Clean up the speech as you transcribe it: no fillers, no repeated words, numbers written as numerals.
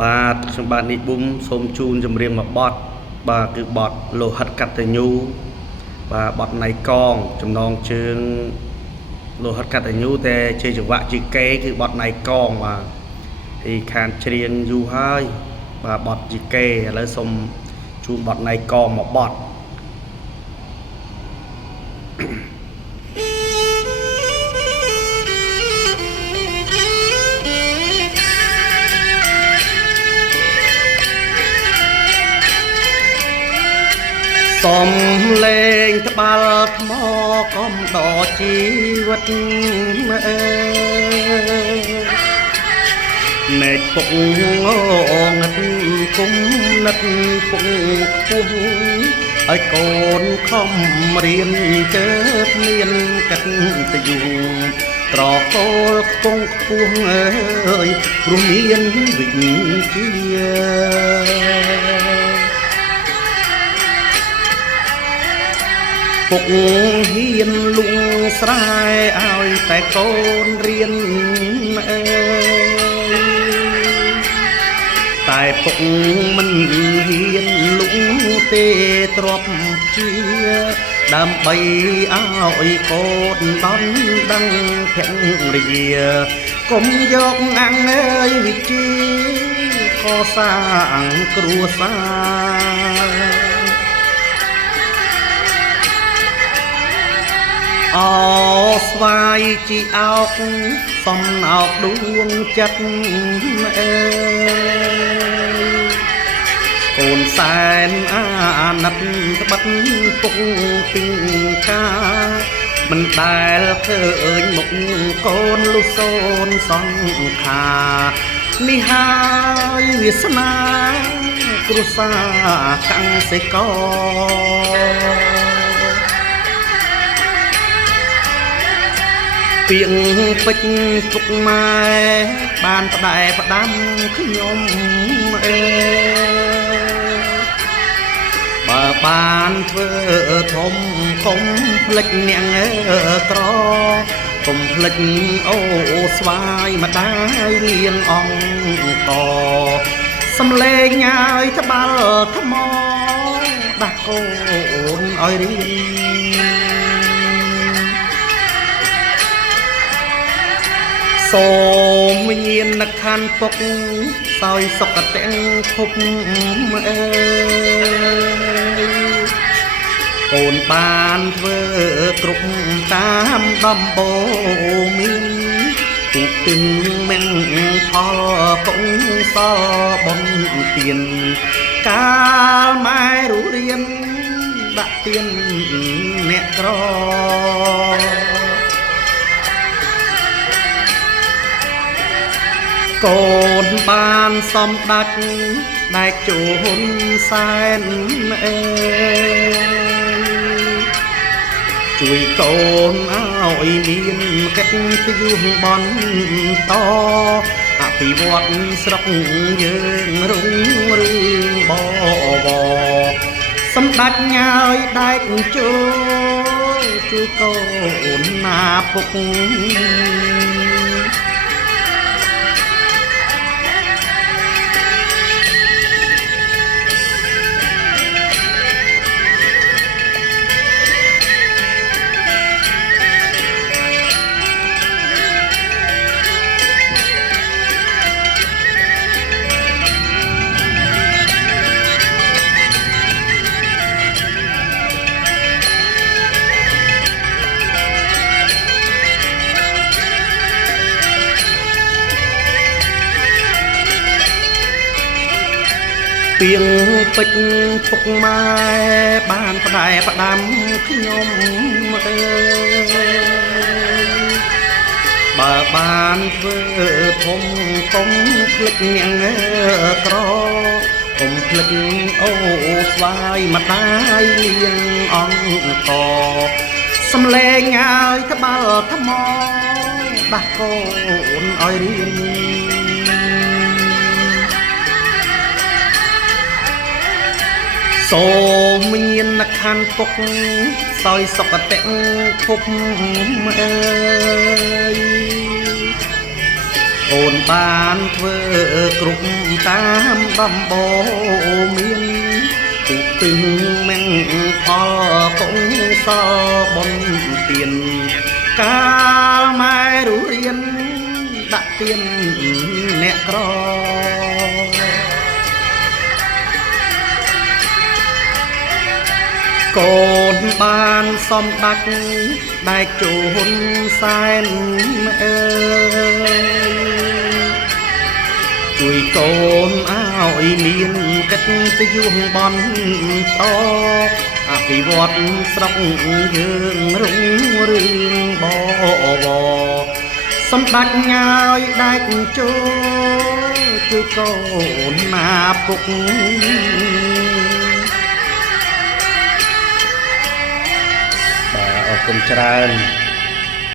បាទខ្ញុំបាទនេះបុំសូមជូនចម្រៀងមួយបទបាទគឺបទលោហិតកតញ្ញូបាទបទណៃកងចំណងជើងលោហិតកតញ្ញូតែជាចង្វាក់ជាកេគឺបទណៃកងបាទហើយខានច្រៀងយូរហើយបាទបទជាកេឥឡូវសូមជូនបទណៃកងមួយបទសំលេងត្បាល់ថ្មកំដរជីវិតមេឃពុកងងឹតគុំនិតពុកខ្ពស់ឲ្យកូនខំរៀនកើតមានកិត្តិយសត្រកូលខ្ពងខ្ពស់អើយព្រោះមានវិជ្ជាពុកហ៊ានលួងស្រែឲ្យតែកូនរៀនអើយតែពុកមិនហ៊ានលួងទេទ្របជាដើម្បីឲ្យកូនដំដឹងភរិយាកុំយកអាំងអើយវិជាកសាងគ្រួសារអោស្វាយជីអោកសំណោកដួងចិត្តអើយកូនសែនអាណិតត្បិតពុកពីងកាមិនដែលឃើញមុខកូនលុះសូនសង្ខានេះហើយវាសនាគ្រួសារកាំងសេកពីងពេជ្រពុកម៉ែបានផ្ដែផ្ដាំខ្ញុំអើបើបានធ្វើធំកុំភ្លេចអ្នកក្រកុំភ្លេចអូស្វាយម្ដាយលៀងអង្គសំលេងឲ្យត្បាល់ថ្មដាស់កូនឲ្យរៀនសូមវិញ្ញាណខណ្ឌពុកសោយសុខទាំងភពអើយកូនបានធ្វើគ្រប់តាមដំបូន្មានពុកទឹងមិនផលកុងសបំទៀនកាលម៉ែរស់រៀនដាក់ទៀនអ្នកក្រកូនបានសំដាច់ដែកជូនសែនអើយជួយកូនឲ្យមានកិត្តិយសបន្តអភិវឌ្ឍស្រុកយើងរុងរឿងបវរសម្ដេចញ៉ើយដែកជូជួយកូនណាពុកពីងពេជ្រពុកម៉ែបានផ្ដែផ្ដាំខ្ញុំអើយបើបានធ្វើធំកុំភ្លេចអ្នកក្រកុំភ្លេចអូស្វាយម្ដាយលៀងអង្គសំលេងឲ្យត្បាល់ថ្មដាស់កូនឲ្យរៀនសូមមានខណ្ឌពុកសោយសុខទាំងភពអើយ ក អូនបានធ្វើគ្រប់តាមដំបូន្មានទុកទឹងមេងផលកងសបុនទៀនកាលម៉ែរុរៀនដាក់ទៀនអ្នកក្រកូនបានសំដាច់ដែកជូនសែនអើយជួយកូនឲ្យមានកិត្តិយសបន្តអភិវឌ្ឍស្រុកយើងរុងរឿងបវរសម្ដេចញ៉ាយដែកជូជួយកូនណាពុកបាទអរគុណច្រើន